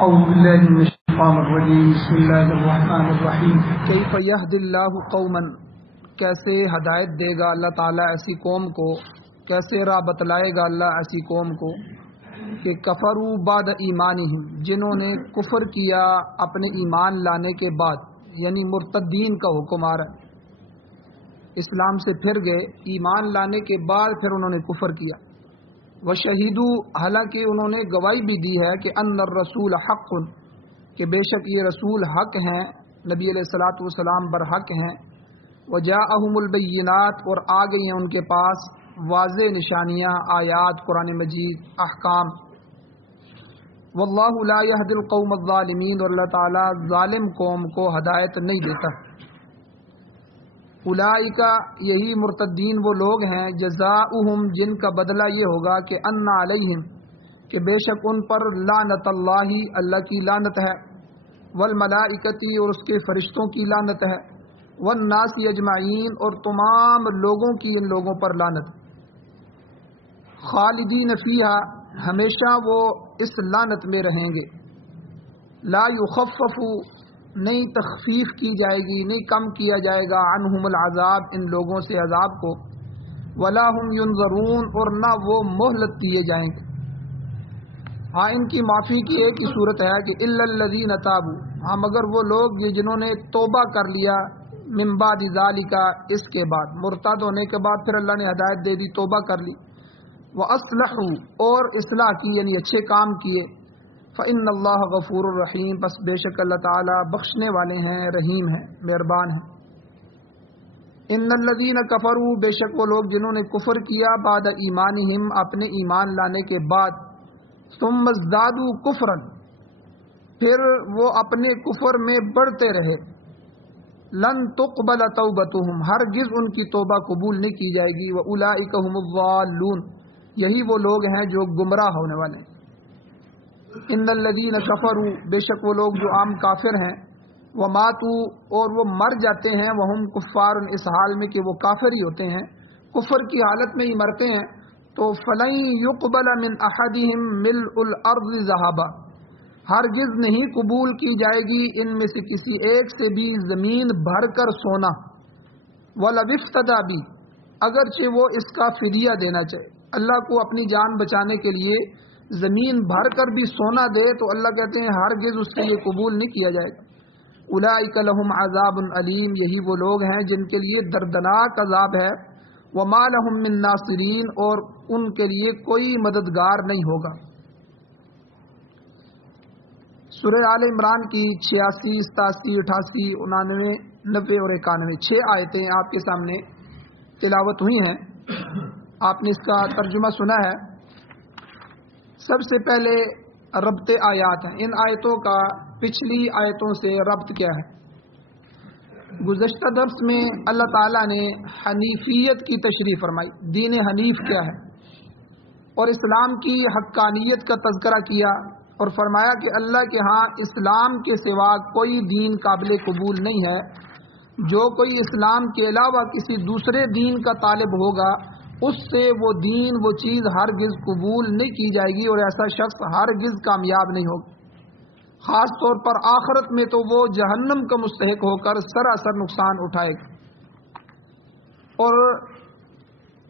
أعوذ بالله من الشيطان الرجيم بسم الله الرحمن الرحیم کیف یہد اللہ قوما، کیسے ہدایت دے گا اللہ تعالیٰ ایسی قوم کو، کیسے راہ بتلائے گا اللہ ایسی قوم کو کہ کفروا بعد ایمانہم، جنہوں نے کفر کیا اپنے ایمان لانے کے بعد، یعنی مرتدین کا حکم آ رہا ہے، اسلام سے پھر گئے، ایمان لانے کے بعد پھر انہوں نے کفر کیا۔ وشہیدوا، حالانکہ انہوں نے گواہی بھی دی ہے کہ ان الرسول حق، کہ بے شک یہ رسول حق ہیں، نبی علیہ الصلوۃ والسلام برحق ہیں۔ وجاءہم البینات، اور آ گئی ہیں ان کے پاس واضح نشانیاں، آیات، قرآن مجید، احکام۔ واللہ لا یہدی القوم الظالمین، اور اللہ تعالیٰ ظالم قوم کو ہدایت نہیں دیتا۔ اولئک، یہی مرتدین وہ لوگ ہیں، جزاؤہم، جن کا بدلہ یہ ہوگا کہ ان علیہم، کہ بے شک ان پر لعنت اللہ، اللہ کی لعنت ہے، والملائکتی، اور اس کے فرشتوں کی لعنت ہے، والناس اجمعین، اور تمام لوگوں کی ان لوگوں پر لعنت۔ خالدین فیہا، ہمیشہ وہ اس لعنت میں رہیں گے۔ لا یخفف، نہیں تخفیف کی جائے گی، نہیں کم کیا جائے گا، عنہم العذاب، ان لوگوں سے عذاب کو، ولا ہم ینظرون، اور نہ وہ مہلت دیے جائیں گے۔ ہاں، ان کی معافی کی ایک ہی صورت ہے کہ الا الذین تابوا، ہاں مگر وہ لوگ جنہوں نے توبہ کر لیا، من بعد ذالک، اس کے بعد، مرتد ہونے کے بعد پھر اللہ نے ہدایت دے دی، توبہ کر لی، واصلحوا، اور اصلاح کی، یعنی اچھے کام کیے، فإن اللہ غفور الرحیم، بس بے شک اللہ تعالیٰ بخشنے والے ہیں، رحیم ہیں، مہربان ہیں۔ ان الذین کفروا، بے شک وہ لوگ جنہوں نے کفر کیا، بعد ایمانہم، اپنے ایمان لانے کے بعد، ثم ازدادوا کفرا، پھر وہ اپنے کفر میں بڑھتے رہے، لن تقبل توبتہم، ہرگز ان کی توبہ قبول نہیں کی جائے گی، واولئک هم الضالون، یہی وہ لوگ ہیں جو گمراہ ہونے والے ہیں۔ ان الذین کفروا، بے شک وہ لوگ جو عام کافر ہیں، وماتوا، اور وہ مر جاتے ہیں، وہم کفار، اس حال میں کہ وہ کافر ہی ہوتے ہیں، کفر کی حالت میں ہی مرتے ہیں، تو فلن یقبل من احدہم ملء الارض ذہابا، ہرگز نہیں قبول کی جائے گی ان میں سے کسی ایک سے بھی زمین بھر کر سونا، ولو افتدی بھی، اگرچہ وہ اس کا فدیہ دینا چاہے، اللہ کو اپنی جان بچانے کے لیے زمین بھر کر بھی سونا دے تو اللہ کہتے ہیں ہرگز اس کے لیے قبول نہیں کیا جائے گا۔ اولئک لہم عذاب علیم، یہی وہ لوگ ہیں جن کے لیے دردناک عذاب ہے، وما لہم من ناصرین، اور ان کے لیے کوئی مددگار نہیں ہوگا۔ سورہ آل عمران کی 86، 87، 88، 89، 90 اور 91، 6 آیتیں آپ کے سامنے تلاوت ہوئی ہیں، آپ نے اس کا ترجمہ سنا ہے۔ سب سے پہلے ربط آیات ہیں، ان آیتوں کا پچھلی آیتوں سے ربط کیا ہے؟ گزشتہ درس میں اللہ تعالیٰ نے حنیفیت کی تشریح فرمائی، دین حنیف کیا ہے، اور اسلام کی حقانیت کا تذکرہ کیا، اور فرمایا کہ اللہ کے ہاں اسلام کے سوا کوئی دین قابل قبول نہیں ہے، جو کوئی اسلام کے علاوہ کسی دوسرے دین کا طالب ہوگا، اس سے وہ دین، وہ چیز ہرگز قبول نہیں کی جائے گی، اور ایسا شخص ہرگز کامیاب نہیں ہوگا، خاص طور پر آخرت میں تو وہ جہنم کا مستحق ہو کر سراسر نقصان اٹھائے گا۔ اور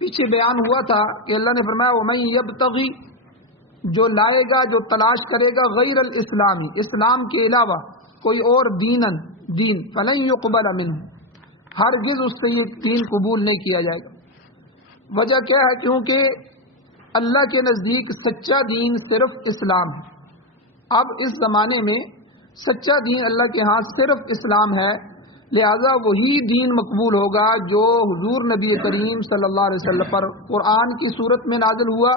پیچھے بیان ہوا تھا کہ اللہ نے فرمایا وَمَن يَبْتَغِي، جو لائے گا، جو تلاش کرے گا، غیر الاسلامی، اسلام کے علاوہ کوئی اور دین فلن يقبل منہ، ہرگز اس سے یہ دین قبول نہیں کیا جائے گا۔ وجہ کیا ہے؟ کیونکہ اللہ کے نزدیک سچا دین صرف اسلام ہے۔ اب اس زمانے میں سچا دین اللہ کے ہاں صرف اسلام ہے، لہذا وہی دین مقبول ہوگا جو حضور نبی کریم صلی اللہ علیہ وسلم پر قرآن کی صورت میں نازل ہوا،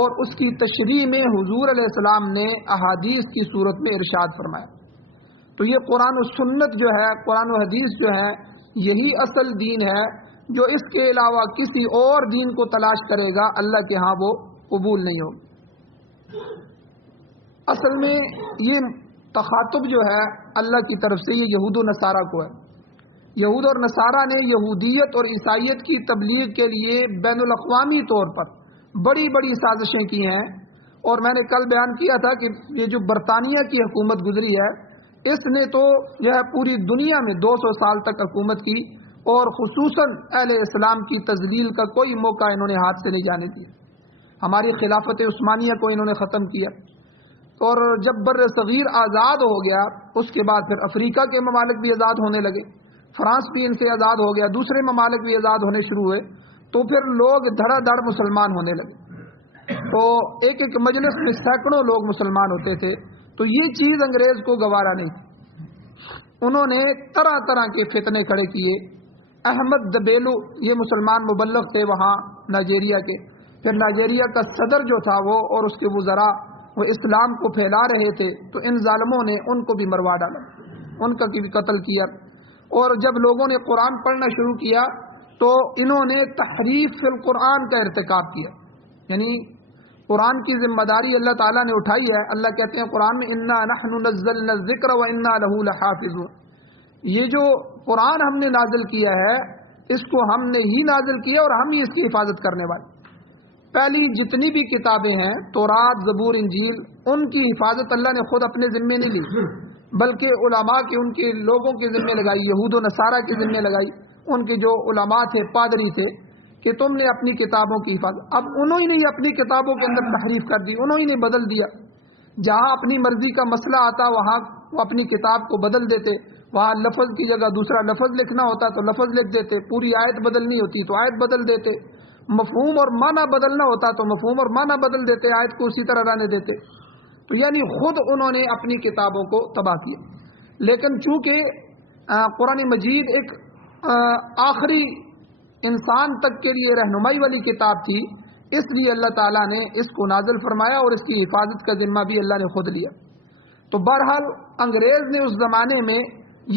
اور اس کی تشریح میں حضور علیہ السلام نے احادیث کی صورت میں ارشاد فرمایا۔ تو یہ قرآن و سنت جو ہے، قرآن و حدیث جو ہے، یہی اصل دین ہے، جو اس کے علاوہ کسی اور دین کو تلاش کرے گا اللہ کے ہاں وہ قبول نہیں ہوگا۔ اصل میں یہ تخاطب جو ہے اللہ کی طرف سے، یہ یہود و نصارہ کو ہے۔ یہود اور نصارہ نے یہودیت اور عیسائیت کی تبلیغ کے لیے بین الاقوامی طور پر بڑی بڑی سازشیں کی ہیں، اور میں نے کل بیان کیا تھا کہ یہ جو برطانیہ کی حکومت گزری ہے، اس نے تو جو ہے پوری دنیا میں 200 سال تک حکومت کی، اور خصوصاً اہل اسلام کی تذلیل کا کوئی موقع انہوں نے ہاتھ سے نہیں جانے دیا۔ ہماری خلافت عثمانیہ کو انہوں نے ختم کیا، اور جب بر صغیر آزاد ہو گیا اس کے بعد پھر افریقہ کے ممالک بھی آزاد ہونے لگے، فرانس بھی ان سے آزاد ہو گیا، دوسرے ممالک بھی آزاد ہونے شروع ہوئے، تو پھر لوگ دھڑا دھڑ مسلمان ہونے لگے۔ تو ایک ایک مجلس میں سینکڑوں لوگ مسلمان ہوتے تھے، تو یہ چیز انگریز کو گوارا نہیں تھی۔ انہوں نے طرح طرح کے فتنے کھڑے کیے۔ احمد دبیلو یہ مسلمان مبلغ تھے وہاں نائجیریا کے، پھر نائجیریا کا صدر جو تھا وہ اور اس کے وزراء وہ اسلام کو پھیلا رہے تھے، تو ان ظالموں نے ان کو بھی مروا ڈالا، ان کا بھی قتل کیا۔ اور جب لوگوں نے قرآن پڑھنا شروع کیا تو انہوں نے تحریف فی القرآن کا ارتکاب کیا، یعنی قرآن کی ذمہ داری اللہ تعالیٰ نے اٹھائی ہے۔ اللہ کہتے ہیں قرآن میں انا نحن نزلنا الذکر وانا لہ لحافظون، یہ جو قرآن ہم نے نازل کیا ہے اس کو ہم نے ہی نازل کیا اور ہم ہی اس کی حفاظت کرنے والے۔ پہلی جتنی بھی کتابیں ہیں تورات، زبور، انجیل، ان کی حفاظت اللہ نے خود اپنے ذمے نہیں لی، بلکہ علماء کے ان کے لوگوں کے ذمے لگائی، یہود و نصارہ کے ذمے لگائی، ان کے جو علماء تھے، پادری تھے، کہ تم نے اپنی کتابوں کی حفاظت۔ اب انہوں نے اپنی کتابوں کے اندر تحریف کر دی، انہوں نے بدل دیا، جہاں اپنی مرضی کا مسئلہ آتا وہاں وہ اپنی کتاب کو بدل دیتے، وہاں لفظ کی جگہ دوسرا لفظ لکھنا ہوتا تو لفظ لکھ دیتے، پوری آیت بدلنی ہوتی تو آیت بدل دیتے، مفہوم اور معنی بدلنا ہوتا تو مفہوم اور معنی بدل دیتے، آیت کو اسی طرح رہنے دیتے۔ تو یعنی خود انہوں نے اپنی کتابوں کو تباہ کیا۔ لیکن چونکہ قرآن مجید ایک آخری انسان تک کے لیے رہنمائی والی کتاب تھی، اس لیے اللہ تعالیٰ نے اس کو نازل فرمایا اور اس کی حفاظت کا ذمہ بھی اللہ نے خود لیا۔ تو بہرحال انگریز نے اس زمانے میں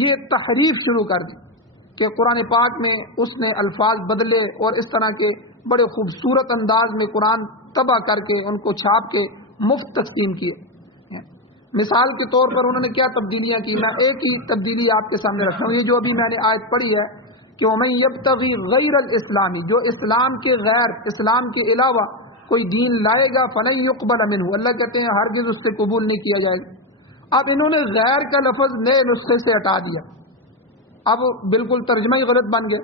یہ تحریف شروع کر دی کہ قرآن پاک میں اس نے الفاظ بدلے اور اس طرح کے بڑے خوبصورت انداز میں قرآن طبع کر کے ان کو چھاپ کے مفت تقسیم کیے۔ مثال کے طور پر انہوں نے کیا تبدیلیاں کی، میں ایک ہی تبدیلی آپ کے سامنے رکھتا ہوں، یہ جو ابھی میں نے آیت پڑھی ہے کہ وَمَن يَبْتَغِي غَيْرَ الْإِسْلَامِ، جو اسلام کے غیر، اسلام کے علاوہ کوئی دین لائے گا فَلَن يُقْبَلَ مِنْهُ، اللہ کہتے ہیں ہرگز اس سے قبول نہیں کیا جائے گا۔ اب انہوں نے غیر کا لفظ نئے نسخے سے ہٹا دیا، اب بالکل ترجمہ ہی غلط بن گیا،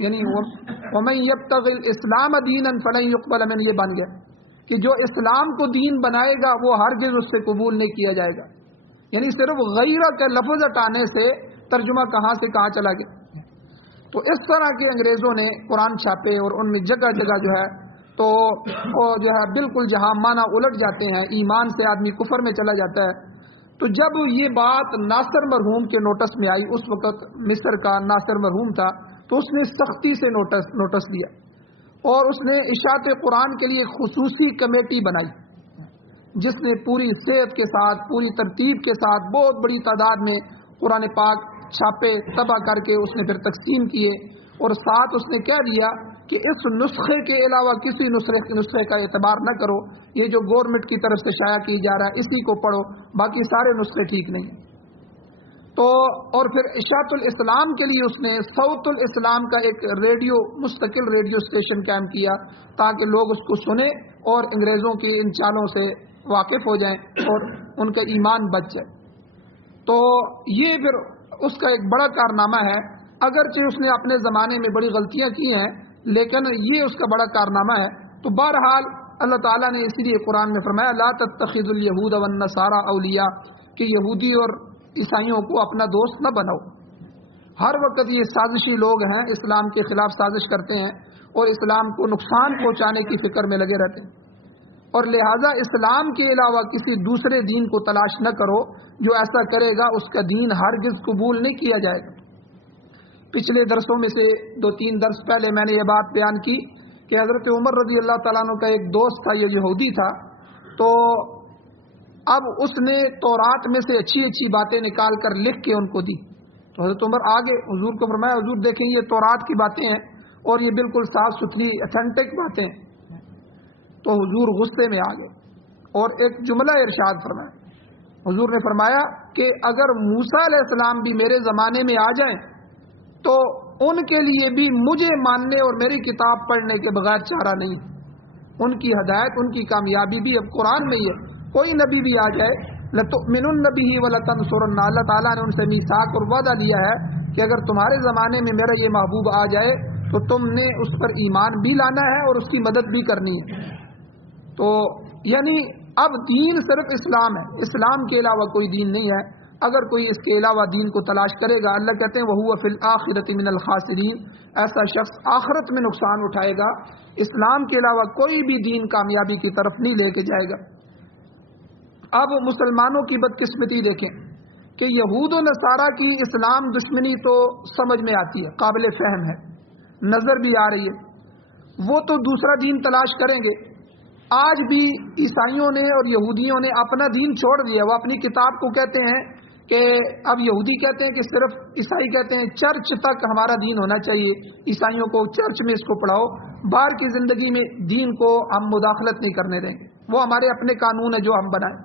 یعنی وَمَن يَبْتَغِي الْإِسْلَامَ دِينًا فَلَن يُقْبَلَ مِنْهُ یہ بن گیا کہ جو اسلام کو دین بنائے گا وہ ہرگز اس سے قبول نہیں کیا جائے گا۔ یعنی صرف غیرہ کا لفظ ہٹانے سے ترجمہ کہاں سے کہاں چلا گیا۔ تو اس طرح کے انگریزوں نے قرآن چھاپے اور ان میں جگہ جگہ جو ہے تو جو ہے بالکل جہاں معنی الٹ جاتے ہیں، ایمان سے آدمی کفر میں چلا جاتا ہے۔ تو جب یہ بات ناصر مرحوم کے نوٹس میں آئی، اس وقت مصر کا ناصر مرحوم تھا، تو اس نے سختی سے نوٹس دیا اور اس نے اشاعت قرآن کے لیے ایک خصوصی کمیٹی بنائی، جس نے پوری صحت کے ساتھ، پوری ترتیب کے ساتھ بہت بڑی تعداد میں قرآن پاک چھاپے طبع کر کے اس نے پھر تقسیم کیے، اور ساتھ اس نے کہہ دیا کہ اس نسخے کے علاوہ کسی نسخے کا اعتبار نہ کرو، یہ جو گورنمنٹ کی طرف سے شائع کی جا رہا ہے اسی کو پڑھو، باقی سارے نسخے ٹھیک نہیں۔ تو اور پھر اشاعت الاسلام کے لیے اس نے صوت الاسلام کا ایک مستقل ریڈیو اسٹیشن قائم کیا تاکہ لوگ اس کو سنیں اور انگریزوں کی ان چالوں سے واقف ہو جائیں اور ان کا ایمان بچ جائے۔ تو یہ پھر اس کا ایک بڑا کارنامہ ہے، اگرچہ اس نے اپنے زمانے میں بڑی غلطیاں کی ہیں لیکن یہ اس کا بڑا کارنامہ ہے۔ تو بہرحال اللہ تعالیٰ نے اسی لیے قرآن میں فرمایا لا تتخذوا اليهود والنصارى اولیاء، کہ یہودی اور عیسائیوں کو اپنا دوست نہ بناؤ۔ ہر وقت یہ سازشی لوگ ہیں، اسلام کے خلاف سازش کرتے ہیں اور اسلام کو نقصان پہنچانے کی فکر میں لگے رہتے ہیں، اور لہٰذا اسلام کے علاوہ کسی دوسرے دین کو تلاش نہ کرو، جو ایسا کرے گا اس کا دین ہرگز قبول نہیں کیا جائے گا۔ پچھلے درسوں میں سے 2-3 درس پہلے میں نے یہ بات بیان کی کہ حضرت عمر رضی اللہ تعالیٰ عنہ کا ایک دوست تھا، یہ یہودی تھا، تو اب اس نے تورات میں سے اچھی اچھی باتیں نکال کر لکھ کے ان کو دی، تو حضرت عمر آگے حضور کو فرمایا حضور دیکھیں یہ تورات کی باتیں ہیں اور یہ بالکل صاف ستھری اتھینٹک باتیں ہیں۔ تو حضور غصے میں آ گئے اور ایک جملہ ارشاد فرمایا، حضور نے فرمایا کہ اگر موسیٰ علیہ السلام بھی میرے زمانے میں آ جائیں تو ان کے لیے بھی مجھے ماننے اور میری کتاب پڑھنے کے بغیر چارہ نہیں۔ ان کی ہدایت، ان کی کامیابی بھی اب قرآن میں ہی ہے. کوئی نبی بھی آ جائے، لَتُؤْمِنُنَّ بِهِ وَلَتَنْصُرُنَّهُ، اللہ تعالیٰ نے ان سے میثاق اور وعدہ لیا ہے کہ اگر تمہارے زمانے میں میرا یہ محبوب آ جائے تو تم نے اس پر ایمان بھی لانا ہے اور اس کی مدد بھی کرنی ہے. تو یعنی اب دین صرف اسلام ہے، اسلام کے علاوہ کوئی دین نہیں ہے. اگر کوئی اس کے علاوہ دین کو تلاش کرے گا، اللہ کہتے ہیں وَهُوَ فِي الْآخِرَةِ مِنَ الْخَاسِرِينَ، ایسا شخص آخرت میں نقصان اٹھائے گا. اسلام کے علاوہ کوئی بھی دین کامیابی کی طرف نہیں لے کے جائے گا. اب مسلمانوں کی بدقسمتی دیکھیں کہ یہود و نصارہ کی اسلام دشمنی تو سمجھ میں آتی ہے، قابل فہم ہے، نظر بھی آ رہی ہے. وہ تو دوسرا دین تلاش کریں گے. آج بھی عیسائیوں نے اور یہودیوں نے اپنا دین چھوڑ دیا. وہ اپنی کتاب کو کہتے ہیں کہ اب یہودی کہتے ہیں کہ صرف، عیسائی کہتے ہیں چرچ تک ہمارا دین ہونا چاہیے، عیسائیوں کو چرچ میں اس کو پڑھاؤ، باہر کی زندگی میں دین کو ہم مداخلت نہیں کرنے دیں گے، وہ ہمارے اپنے قانون ہے جو ہم بنائیں.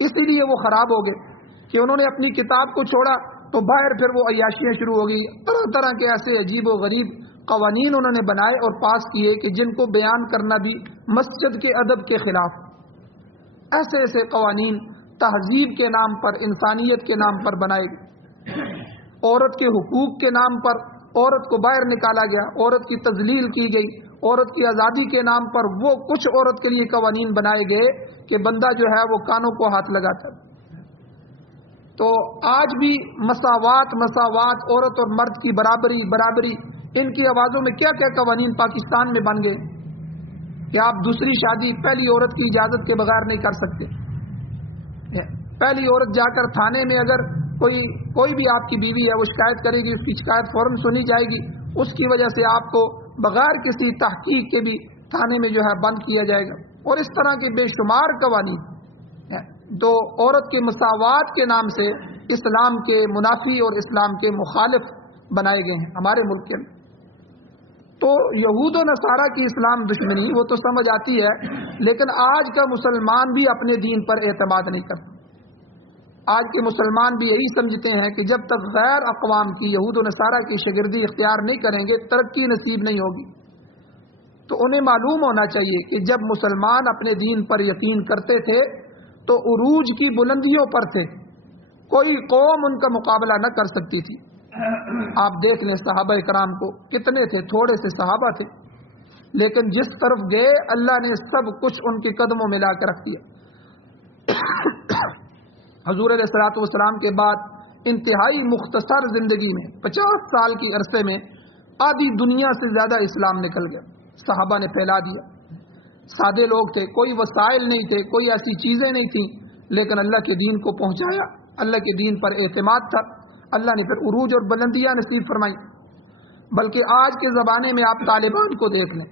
اسی لیے وہ خراب ہو گئے کہ انہوں نے اپنی کتاب کو چھوڑا تو باہر پھر وہ عیاشیاں شروع ہو گئی. طرح طرح کے ایسے عجیب و غریب قوانین انہوں نے بنائے اور پاس کیے کہ جن کو بیان کرنا بھی مسجد کے ادب کے خلاف. ایسے ایسے قوانین تہذیب کے نام پر، انسانیت کے نام پر بنائے گئے. عورت کے حقوق کے نام پر عورت کو باہر نکالا گیا، عورت کی تذلیل کی گئی. عورت کی آزادی کے نام پر وہ کچھ عورت کے لیے قوانین بنائے گئے کہ بندہ جو ہے وہ کانوں کو ہاتھ لگاتا. تو آج بھی مساوات مساوات، عورت اور مرد کی برابری برابری، ان کی آوازوں میں کیا کیا قوانین پاکستان میں بن گئے کہ آپ دوسری شادی پہلی عورت کی اجازت کے بغیر نہیں کر سکتے. پہلی عورت جا کر تھانے میں اگر کوئی بھی آپ کی بیوی ہے وہ شکایت کرے گی، اس کی شکایت فوراً سنی جائے گی. اس کی وجہ سے آپ کو بغیر کسی تحقیق کے بھی تھانے میں جو ہے بند کیا جائے گا. اور اس طرح کے بے شمار قوانین تو عورت کے مساوات کے نام سے اسلام کے منافی اور اسلام کے مخالف بنائے گئے ہیں ہمارے ملک کے اندر. تو یہود و نصارہ کی اسلام دشمنی وہ تو سمجھ آتی ہے، لیکن آج کا مسلمان بھی اپنے دین پر اعتماد نہیں کرتا. آج کے مسلمان بھی یہی سمجھتے ہیں کہ جب تک غیر اقوام کی، یہود و نصارہ کی شاگردی اختیار نہیں کریں گے ترقی نصیب نہیں ہوگی. تو انہیں معلوم ہونا چاہیے کہ جب مسلمان اپنے دین پر یقین کرتے تھے تو عروج کی بلندیوں پر تھے، کوئی قوم ان کا مقابلہ نہ کر سکتی تھی. آپ دیکھ لیں صحابہ کرام کو، کتنے تھے، تھوڑے سے صحابہ تھے، لیکن جس طرف گئے اللہ نے سب کچھ ان کے قدموں میں لا کے رکھ دیا. حضور علیہ الصلوۃ والسلام کے بعد انتہائی مختصر زندگی میں 50 سال کی عرصے میں آدھی دنیا سے زیادہ اسلام نکل گیا. صحابہ نے پھیلا دیا. سادے لوگ تھے، کوئی وسائل نہیں تھے، کوئی ایسی چیزیں نہیں تھیں، لیکن اللہ کے دین کو پہنچایا. اللہ کے دین پر اعتماد تھا، اللہ نے پھر عروج اور بلندیاں نصیب فرمائی. بلکہ آج کے زمانے میں آپ طالبان کو دیکھ لیں،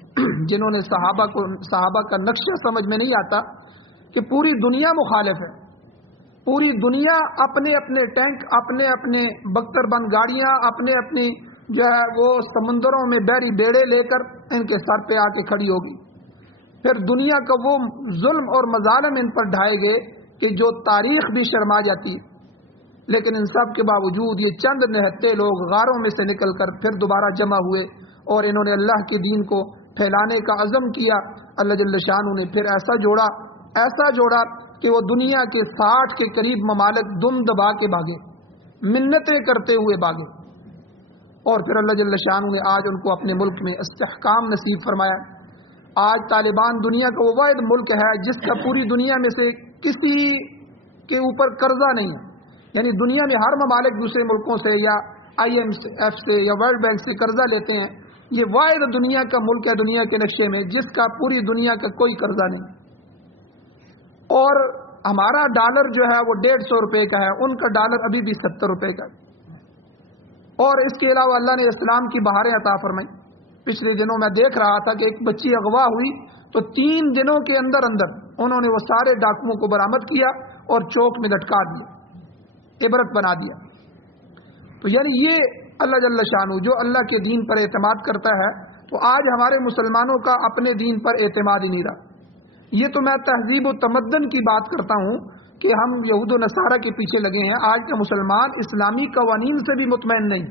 جنہوں نے صحابہ کا نقشہ سمجھ میں نہیں آتا کہ پوری دنیا مخالف ہے. پوری دنیا اپنے اپنے ٹینک، اپنے اپنے بختر بند گاڑیاں، اپنے اپنی جو ہے وہ سمندروں میں بحری بیڑے لے کر ان کے سر پہ آ کے کھڑی ہوگی. پھر دنیا کا وہ ظلم اور مظالم ان پر ڈھائے گئے کہ جو تاریخ بھی شرما جاتی. لیکن ان سب کے باوجود یہ چند نہتے لوگ غاروں میں سے نکل کر پھر دوبارہ جمع ہوئے اور انہوں نے اللہ کے دین کو پھیلانے کا عزم کیا. اللہ جل شانہ نے پھر ایسا جوڑا کہ وہ دنیا کے 60 کے قریب ممالک دم دبا کے بھاگے، منتیں کرتے ہوئے بھاگے. اور پھر اللہ جل شانہ نے آج ان کو اپنے ملک میں استحکام نصیب فرمایا. آج طالبان دنیا کا وہ واحد ملک ہے جس کا پوری دنیا میں سے کسی کے اوپر قرضہ نہیں ہے. یعنی دنیا میں ہر ممالک دوسرے ملکوں سے یا IMF سے یا ورلڈ بینک سے قرضہ لیتے ہیں. یہ واحد دنیا کا ملک ہے دنیا کے نقشے میں جس کا پوری دنیا کا کوئی قرضہ نہیں. اور ہمارا ڈالر جو ہے وہ 150 روپے کا ہے، ان کا ڈالر ابھی بھی 70 روپے کا ہے. اور اس کے علاوہ اللہ نے اسلام کی بہاریں عطا فرمائی. پچھلے دنوں میں دیکھ رہا تھا کہ ایک بچی اغوا ہوئی تو 3 دنوں کے اندر انہوں نے وہ سارے ڈاکوؤں کو برآمد کیا اور چوک میں لٹکا دیا، عبرت بنا دیا. تو یعنی یہ اللہ جل شانہ جو اللہ کے دین پر اعتماد کرتا ہے، تو آج ہمارے مسلمانوں کا اپنے دین پر اعتماد ہی نہیں رہا. یہ تو میں تہذیب و تمدن کی بات کرتا ہوں کہ ہم یہود و نصارہ کے پیچھے لگے ہیں. آج کا مسلمان اسلامی قوانین سے بھی مطمئن نہیں،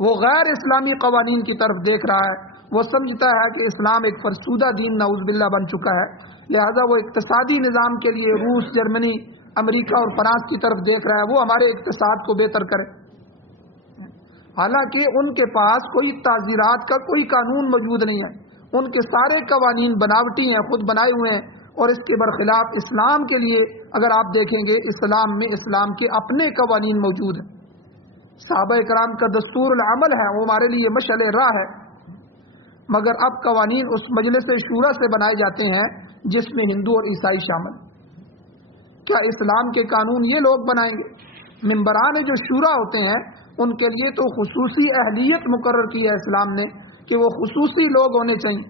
وہ غیر اسلامی قوانین کی طرف دیکھ رہا ہے. وہ سمجھتا ہے کہ اسلام ایک فرسودہ دین نعوذ باللہ بن چکا ہے، لہذا وہ اقتصادی نظام کے لیے روس، جرمنی، امریکہ اور فرانس کی طرف دیکھ رہا ہے، وہ ہمارے اقتصاد کو بہتر کرے، حالانکہ ان کے پاس کوئی تعزیرات کا کوئی قانون موجود نہیں ہے، ان کے سارے قوانین بناوٹی ہیں، خود بنائے ہوئے ہیں، اور اس کے برخلاف اسلام کے لیے اگر آپ دیکھیں گے اسلام میں اسلام کے اپنے قوانین موجود ہیں، صحابہ کرام کا دستور العمل ہے، وہ ہمارے لیے مشعل راہ ہے، مگر اب قوانین اس مجلس شورا سے بنائے جاتے ہیں جس میں ہندو اور عیسائی شامل۔ کیا اسلام کے قانون یہ لوگ بنائیں گے؟ ممبران جو شورا ہوتے ہیں ان کے لیے تو خصوصی اہلیت مقرر کی ہے اسلام نے کہ وہ خصوصی لوگ ہونے چاہیے،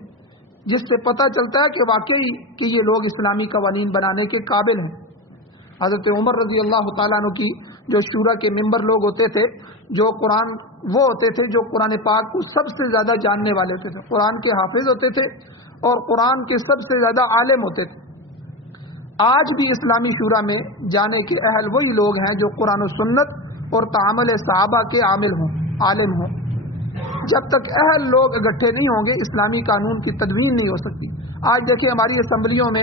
جس سے پتہ چلتا ہے کہ واقعی کہ یہ لوگ اسلامی قوانین بنانے کے قابل ہیں۔ حضرت عمر رضی اللہ تعالیٰ عنہ کی جو شورا کے ممبر لوگ ہوتے تھے، جو قرآن وہ ہوتے تھے جو قرآن پاک کو سب سے زیادہ جاننے والے ہوتے تھے، قرآن کے حافظ ہوتے تھے اور قرآن کے سب سے زیادہ عالم ہوتے تھے۔ آج بھی اسلامی شورا میں جانے کے اہل وہی لوگ ہیں جو قرآن و سنت اور تعامل صحابہ کے عالم ہوں۔ جب تک اہل لوگ اکٹھے نہیں ہوں گے اسلامی قانون کی تدوین نہیں ہو سکتی۔ آج دیکھیں ہماری اسمبلیوں میں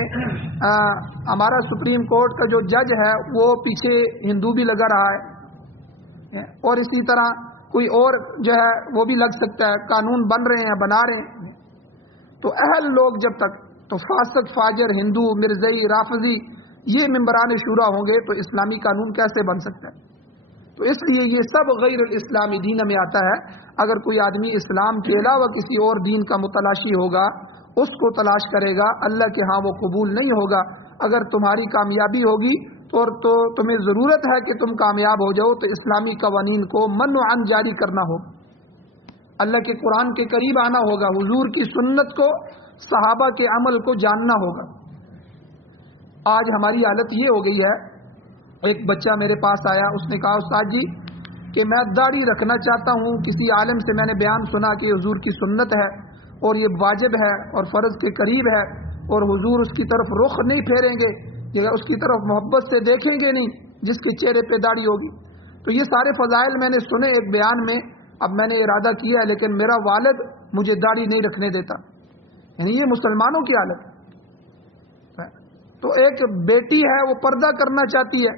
ہمارا سپریم کورٹ کا جو جج ہے وہ پیچھے ہندو بھی لگا رہا ہے، اور اسی طرح کوئی اور جو ہے وہ بھی لگ سکتا ہے، قانون بن رہے ہیں، بنا رہے ہیں۔ تو اہل لوگ جب تک، تو فاسق فاجر ہندو، مرزئی، رافضی یہ ممبران شورا ہوں گے تو اسلامی قانون کیسے بن سکتا ہے؟ تو اس لیے یہ سب غیر الاسلامی دین میں آتا ہے۔ اگر کوئی آدمی اسلام کے علاوہ کسی اور دین کا متلاشی ہوگا، اس کو تلاش کرے گا، اللہ کے ہاں وہ قبول نہیں ہوگا۔ اگر تمہاری کامیابی ہوگی تو تمہیں ضرورت ہے کہ تم کامیاب ہو جاؤ تو اسلامی قوانین کو من و عن جاری کرنا ہوگا، اللہ کے قرآن کے قریب آنا ہوگا، حضور کی سنت کو، صحابہ کے عمل کو جاننا ہوگا۔ آج ہماری حالت یہ ہو گئی ہے، ایک بچہ میرے پاس آیا، اس نے کہا استاد جی کہ میں داڑھی رکھنا چاہتا ہوں، کسی عالم سے میں نے بیان سنا کہ حضور کی سنت ہے اور یہ واجب ہے اور فرض کے قریب ہے، اور حضور اس کی طرف رخ نہیں پھیریں گے، یہ اس کی طرف محبت سے دیکھیں گے نہیں جس کے چہرے پہ داڑھی ہوگی۔ تو یہ سارے فضائل میں نے سنے ایک بیان میں، اب میں نے ارادہ کیا لیکن میرا والد مجھے داڑھی نہیں رکھنے دیتا، یعنی یہ مسلمانوں کی حالت ہے۔ تو ایک بیٹی ہے وہ پردہ کرنا چاہتی ہے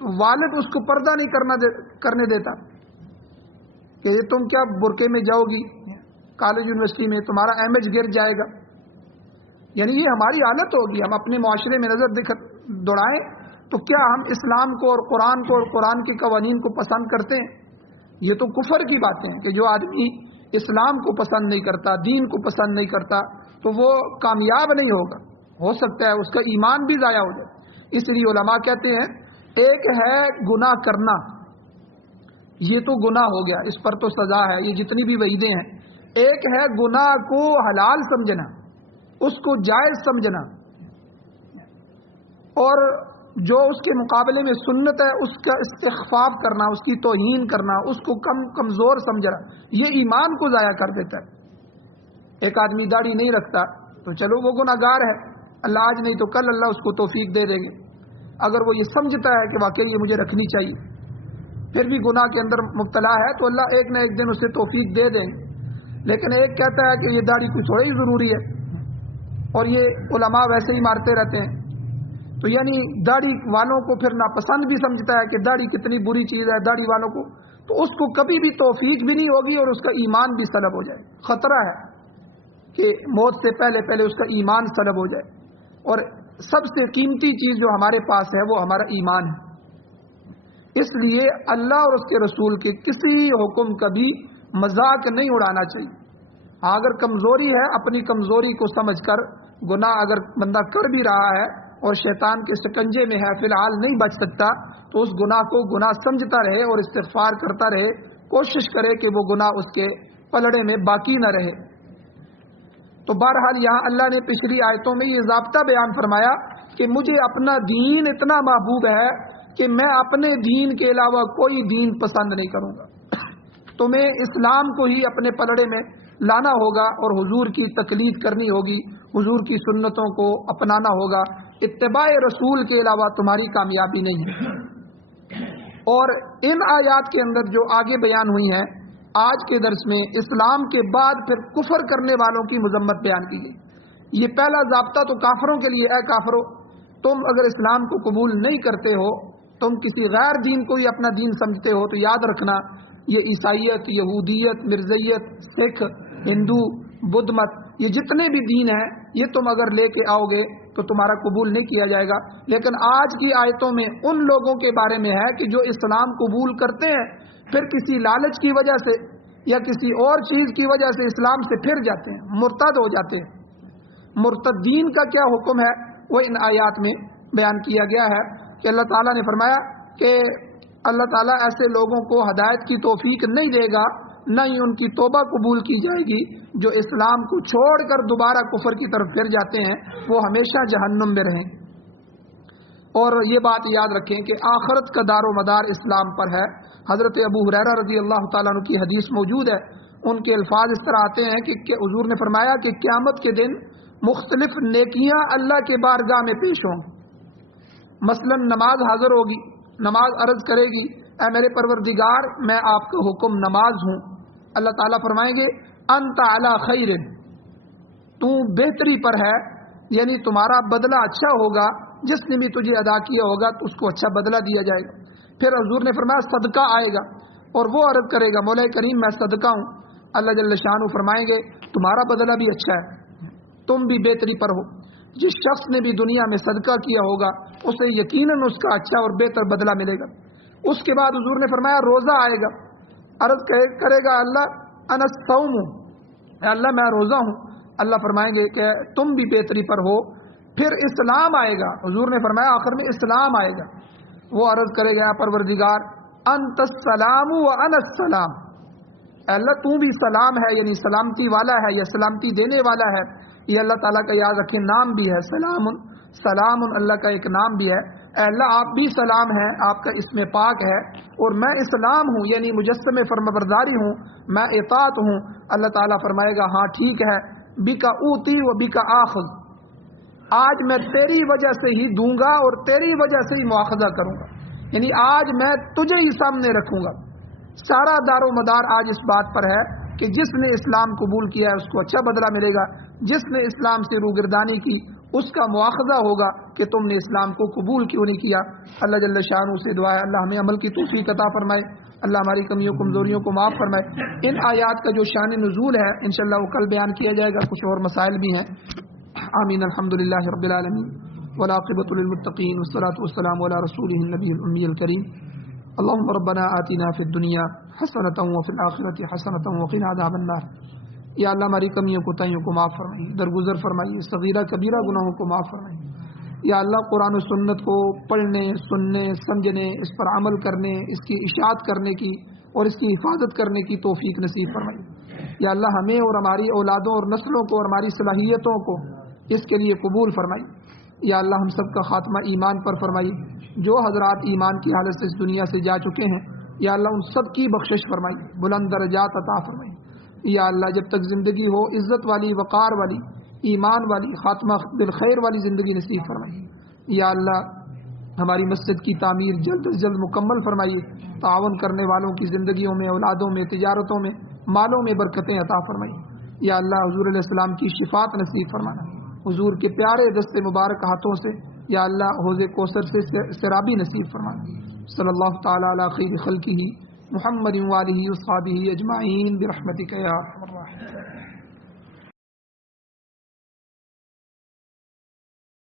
تو والد اس کو پردہ نہیں کرنے دیتا کہ یہ تم کیا برقعے میں جاؤ گی کالج یونیورسٹی میں، تمہارا امیج گر جائے گا۔ یعنی یہ ہماری حالت ہوگی، ہم اپنے معاشرے میں نظر دوڑائیں تو کیا ہم اسلام کو اور قرآن کو اور قرآن کے قوانین کو پسند کرتے ہیں؟ یہ تو کفر کی باتیں ہیں کہ جو آدمی اسلام کو پسند نہیں کرتا، دین کو پسند نہیں کرتا تو وہ کامیاب نہیں ہوگا، ہو سکتا ہے اس کا ایمان بھی ضائع ہو جائے۔ اس لیے علماء کہتے ہیں ایک ہے گناہ کرنا، یہ تو گناہ ہو گیا، اس پر تو سزا ہے، یہ جتنی بھی وعیدیں ہیں۔ ایک ہے گناہ کو حلال سمجھنا، اس کو جائز سمجھنا، اور جو اس کے مقابلے میں سنت ہے اس کا استخفاف کرنا، اس کی توہین کرنا، اس کو کمزور سمجھنا، یہ ایمان کو ضائع کر دیتا ہے۔ ایک آدمی داڑھی نہیں رکھتا تو چلو وہ گناہگار ہے، اللہ آج نہیں تو کل اللہ اس کو توفیق دے دیں گے۔ اگر وہ یہ سمجھتا ہے کہ واقعی یہ مجھے رکھنی چاہیے، پھر بھی گناہ کے اندر مبتلا ہے تو اللہ ایک نہ ایک دن اسے توفیق دے دیں گے۔ لیکن ایک کہتا ہے کہ یہ داڑھی کوئی تھوڑا ہی ضروری ہے، اور یہ علماء ویسے ہی مارتے رہتے ہیں، تو یعنی داڑھی والوں کو پھر ناپسند بھی سمجھتا ہے کہ داڑھی کتنی بری چیز ہے، داڑھی والوں کو، تو اس کو کبھی بھی توفیق بھی نہیں ہوگی اور اس کا ایمان بھی سلب ہو جائے۔ خطرہ ہے کہ موت سے پہلے پہلے اس کا ایمان سلب ہو جائے، اور سب سے قیمتی چیز جو ہمارے پاس ہے وہ ہمارا ایمان ہے۔ اس لیے اللہ اور اس کے رسول کے کسی حکم کا بھی مذاق نہیں اڑانا چاہیے۔ اگر کمزوری ہے اپنی کمزوری کو سمجھ کر گناہ اگر بندہ کر بھی رہا ہے اور شیطان کے شکنجے میں ہے، فی الحال نہیں بچ سکتا، تو اس گناہ کو گناہ سمجھتا رہے اور استغفار کرتا رہے، کوشش کرے کہ وہ گناہ اس کے پلڑے میں باقی نہ رہے۔ تو بہرحال یہاں اللہ نے پچھلی آیتوں میں یہ ضابطہ بیان فرمایا کہ مجھے اپنا دین اتنا محبوب ہے کہ میں اپنے دین کے علاوہ کوئی دین پسند نہیں کروں گا۔ تمہیں اسلام کو ہی اپنے پلڑے میں لانا ہوگا اور حضور کی تقلید کرنی ہوگی، حضور کی سنتوں کو اپنانا ہوگا، اتباع رسول کے علاوہ تمہاری کامیابی نہیں ہے۔ اور ان آیات کے اندر جو آگے بیان ہوئی ہیں، آج کے درس میں اسلام کے بعد پھر کفر کرنے والوں کی مذمت بیان کی گئی۔ یہ پہلا ضابطہ تو کافروں کے لیے، اے کافرو، تم اگر اسلام کو قبول نہیں کرتے ہو، تم کسی غیر دین کو ہی اپنا دین سمجھتے ہو، تو یاد رکھنا یہ عیسائیت، یہودیت، مرزائیت، سکھ، ہندو، بدھ مت، یہ جتنے بھی دین ہیں، یہ تم اگر لے کے آؤ گے تو تمہارا قبول نہیں کیا جائے گا۔ لیکن آج کی آیتوں میں ان لوگوں کے بارے میں ہے کہ جو اسلام قبول کرتے ہیں، پھر کسی لالچ کی وجہ سے یا کسی اور چیز کی وجہ سے اسلام سے پھر جاتے ہیں، مرتد ہو جاتے ہیں۔ مرتدین کا کیا حکم ہے وہ ان آیات میں بیان کیا گیا ہے کہ اللہ تعالیٰ نے فرمایا کہ اللہ تعالیٰ ایسے لوگوں کو ہدایت کی توفیق نہیں دے گا، نہ ہی ان کی توبہ قبول کی جائے گی جو اسلام کو چھوڑ کر دوبارہ کفر کی طرف پھر جاتے ہیں، وہ ہمیشہ جہنم میں رہیں۔ اور یہ بات یاد رکھیں کہ آخرت کا دار و مدار اسلام پر ہے۔ حضرت ابو ہریرہ رضی اللہ تعالیٰ عنہ کی حدیث موجود ہے، ان کے الفاظ اس طرح آتے ہیں کہ حضور نے فرمایا کہ قیامت کے دن مختلف نیکیاں اللہ کے بارگاہ میں پیش ہوں۔ مثلا نماز حاضر ہوگی، نماز عرض کرے گی، اے میرے پروردگار میں آپ کا حکم نماز ہوں۔ اللہ تعالیٰ فرمائیں گے انت علی خیر، تو بہتری پر ہے، یعنی تمہارا بدلہ اچھا ہوگا، جس نے بھی تجھے ادا کیا ہوگا تو اس کو اچھا بدلہ دیا جائے گا۔ پھر حضور نے فرمایا صدقہ آئے گا، اور وہ عرض کرے گا مولا کریم میں صدقہ ہوں۔ اللہ جل شانہ فرمائیں گے تمہارا بدلہ بھی اچھا ہے، تم بھی بہتری پر ہو۔ جس شخص نے بھی دنیا میں صدقہ کیا ہوگا اسے یقیناً اس کا اچھا اور بہتر بدلہ ملے گا۔ اس کے بعد حضور نے فرمایا روزہ آئے گا، عرض کرے گا اللہ انا الصوم، اللہ میں روزہ ہوں۔ اللہ فرمائیں گے کہ تم بھی بہتری پر ہو۔ پھر اسلام آئے گا، حضور نے فرمایا آخر میں اسلام آئے گا، وہ عرض کرے گا پروردگار انت السلام و انا السلام، اللہ تو بھی سلام ہے، یعنی سلامتی والا ہے یا سلامتی دینے والا ہے۔ یہ اللہ تعالیٰ کا یاد رکھیں نام بھی ہے، سلام سلام اللہ کا ایک نام بھی ہے۔ اے اللہ آپ بھی سلام ہیں، آپ کا اسم پاک ہے، اور میں اسلام ہوں یعنی مجسم فرمانبرداری ہوں، میں اطاعت ہوں۔ اللہ تعالیٰ فرمائے گا ہاں ٹھیک ہے، بکا اوتی و بکا آخذ، آج میں تیری وجہ سے ہی دوں گا اور تیری وجہ سے ہی مواخذہ کروں گا، یعنی آج میں تجھے ہی سامنے رکھوں گا۔ سارا دار و مدار آج اس بات پر ہے کہ جس نے اسلام قبول کیا ہے اس کو اچھا بدلہ ملے گا، جس نے اسلام سے روگردانی کی اس کا مواخذہ ہوگا کہ تم نے اسلام کو قبول کیوں نہیں کیا۔ اللہ جل شانہ سے دعا ہے اللہ ہمیں عمل کی توفیق عطا فرمائے، اللہ ہماری کمیوں کمزوریوں کو معاف فرمائے۔ ان آیات کا جو شان نزول ہے انشاءاللہ وہ کل بیان کیا جائے گا، کچھ اور مسائل بھی ہیں۔ آمین الحمدللہ رب العالمین والعاقبۃ للمتقین والصلاۃ والسلام علی رسولہ النبی الامی الکریم۔ اللهم ربنا آتنا فی الدنیا حسنۃ وفی الآخرۃ حسنۃ وقنا عذاب النار۔ یا اللہ ہماری کمیوں کوتاہیوں کو معاف فرمائیے، درگزر فرمائیے، صغیرہ کبیرہ گناہوں کو معاف فرمائیے۔ یا اللہ قرآن و سنت کو پڑھنے، سننے، سمجھنے، اس پر عمل کرنے، اس کی اشاعت کرنے کی اور اس کی حفاظت کرنے کی توفیق نصیب فرمائیے۔ یا اللہ ہمیں اور ہماری اولادوں اور نسلوں کو اور ہماری صلاحیتوں کو اس کے لیے قبول فرمائیے۔ یا اللہ ہم سب کا خاتمہ ایمان پر فرمائیے، جو حضرات ایمان کی حالت سے اس دنیا سے جا چکے ہیں یا اللہ ان سب کی بخشش فرمائیے، بلند درجات عطا فرمائیے۔ یا اللہ جب تک زندگی ہو عزت والی، وقار والی، ایمان والی، خاتمہ بالخیر والی زندگی نصیب فرمائیے۔ یا اللہ ہماری مسجد کی تعمیر جلد از جلد مکمل فرمائیے، تعاون کرنے والوں کی زندگیوں میں، اولادوں میں، تجارتوں میں، مالوں میں برکتیں عطا فرمائیے۔ یا اللہ حضور علیہ السلام کی شفاعت نصیب فرمانا، حضور کے پیارے دست مبارک ہاتھوں سے یا اللہ حوض کوثر سے سرابی نصیب فرمانا۔ صلی اللہ تعالی علی خیر خلقہ محمد وآلہ وصحبہ اجمعین برحمتک یا ارحم